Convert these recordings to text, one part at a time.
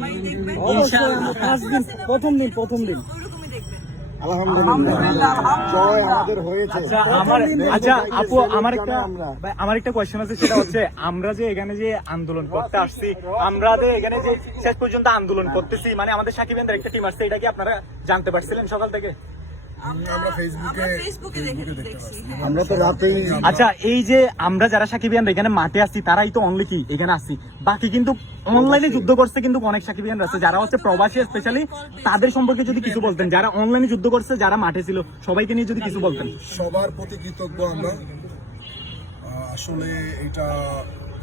সবাই দেখবে পাঁচ দিন প্রথম দিন প্রথম দিন। ওইরকমই দেখবে আলহামদুলিল্লাহ। জয় আমাদের হয়েছে। আমার আপু আমার একটা আমরা। আমার একটা কোয়েশ্চেন আছে সেটা হচ্ছে আমরা যে এখানে যে আন্দোলন করতে আসছি আমরা যে এখানে যে শেষ পর্যন্ত আন্দোলন করতেছি মানে আমাদের সাকিবেন্দ্র একটা টিম আসছে এটা কি আপনারা জানতে পারছিলেন সকাল থেকে? আমরা ফেসবুকে ফেসবুকে দেখে দেখছি। হ্যাঁ। আমরা তো রাতেই আচ্ছা এই যে আমরা যারা সাকিবিয়ান এখানে মাঠে আসছি তারাই তো অনলি কি? এখানে আসছি। বাকি কিন্তু অনলাইনে যুদ্ধ করছে কিন্তু অনেক সাকিবিয়ান আছে যারা হচ্ছে প্রবাসী স্পেশালি তাদের সম্পর্কে যদি কিছু বলতেন যারা অনলাইনে যুদ্ধ করছে যারা মাঠে ছিল সবাইকে নিয়ে যদি কিছু বলতেন। সবার প্রতি কৃতজ্ঞ আমরা। আসলে এটা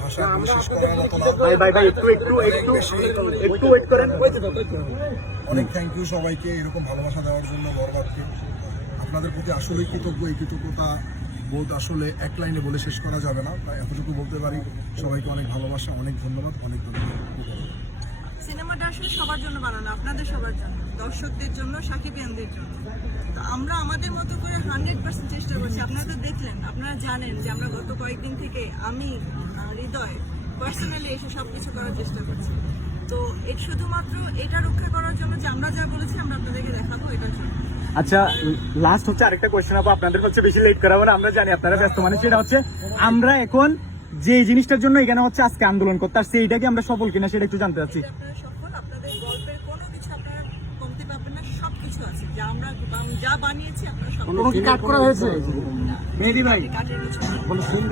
ভাষা শেষ করার মতো না ভাই ভাই ভাই একটু একটু একটু একটু ওয়েট করেন। অনেক থ্যাংক ইউ সবাইকে এরকম ভালোবাসা দেওয়ার জন্য বরবাদকে। আপনাদের প্রতি আসলেই কৃতজ্ঞ এই কৃতজ্ঞতা বোধ আসলে এক লাইনে বলে শেষ করা যাবে না। তাই এতটুকু বলতে পারি সবাইকে অনেক ভালোবাসা অনেক ধন্যবাদ অনেক ধন্যবাদ। সিনেমাটা আসলে সবার জন্য বানানো আপনাদের সবার জন্য দর্শকদের জন্য সাকিবিয়ানদের জন্য। আমরা আমাদের মতো করে হান্ড্রেড পার্সেন্ট চেষ্টা করছি। আপনারা তো দেখলেন আপনারা জানেন যে আমরা গত কয়েকদিন থেকে আমি হৃদয় পার্সোনালি এসে সব কিছু করার চেষ্টা করছি। তো এটা শুধুমাত্র এটা রক্ষা করার জন্য যে আমরা যা বলেছি আমরা আপনাদেরকে দেখাবো এটার জন্য। আচ্ছা লাস্ট হচ্ছে আরেকটা কোয়েশ্চেন আপু আপনাদের হচ্ছে বেশি লেট করাবো না আমরা জানি আপনারা ব্যস্ত মানে সেটা হচ্ছে আমরা এখন যে জিনিসটার জন্য এখানে হচ্ছে আজকে আন্দোলন করতে আসছি এইটা কি আমরা সফল কিনা সেটা একটু জানতে চাচ্ছি। আপনারা সফল আপনাদের গল্পের কোনো কিছু আপনারা কমতে পারবেন না সব কিছু আছে। যা আমরা যা বানিয়েছি আপনারা সব কোনো কি কাট করা হয়েছে? মেহেদি ভাই।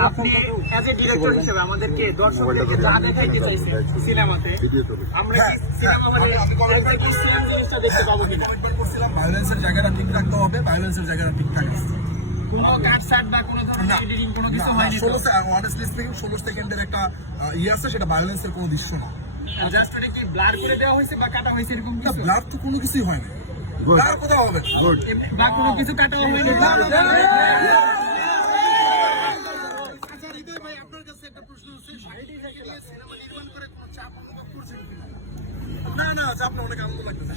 আপনি অ্যাজ এ ডিরেক্টর হিসেবে আমাদেরকে দর্শকদেরকে যা দেখাইতে চাইছেন সিনেমাতে আমরা সিনেমা হলে জিনিসটা দেখতে পাবো কিনা? করছিলাম ভায়োলেন্সের জায়গাটা ঠিক রাখতে হবে ভায়োলেন্সের জায়গাটা ঠিকঠাক আছে কোনো কাট সাট বা কোনো ধরনের এডিটিং কোনো কিছু হয়নি ষোলো অনেস্টলি স্পিকিং ষোলো সেকেন্ডের একটা ইয়ে আছে সেটা ভায়োলেন্সের কোনো দৃশ্য না। জাস্ট ওটা কি ব্লার করে দেওয়া হয়েছে বা কাটা হয়েছে এরকম কিছু ব্লাড তো কোনো কিছুই হয় না ব্লার কোথাও হবে না। বা কোনো কিছু কাটা হয়নি আচ্ছা হৃদয় ভাই আপনার কাছে একটা প্রশ্ন হচ্ছে শাহিদ সিনেমা নির্মাণ করে কোনো চাপ অনুভব করছেন কিনা না না চাপ না অনেক আনন্দ লাগতেছে